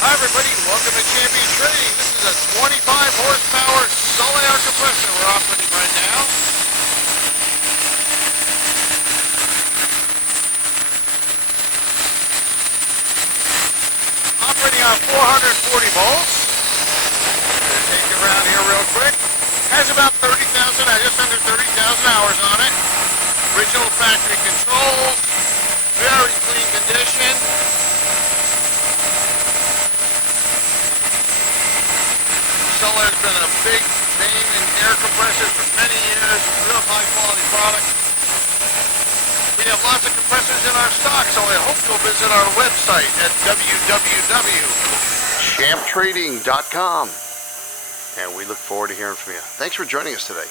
Hi everybody, welcome to Champion Trading. This is a 25 horsepower Sullair compressor we're operating right now. Operating on 440 volts. Gonna take it around here real quick. Has about 30,000, just under 30,000 hours on it. Original factory controls. Very clean condition. Sullair's been a big name in air compressors for many years. Real high quality product. We have lots of compressors in our stock, so I hope you'll visit our website at www.champtrading.com. And we look forward to hearing from you. Thanks for joining us today.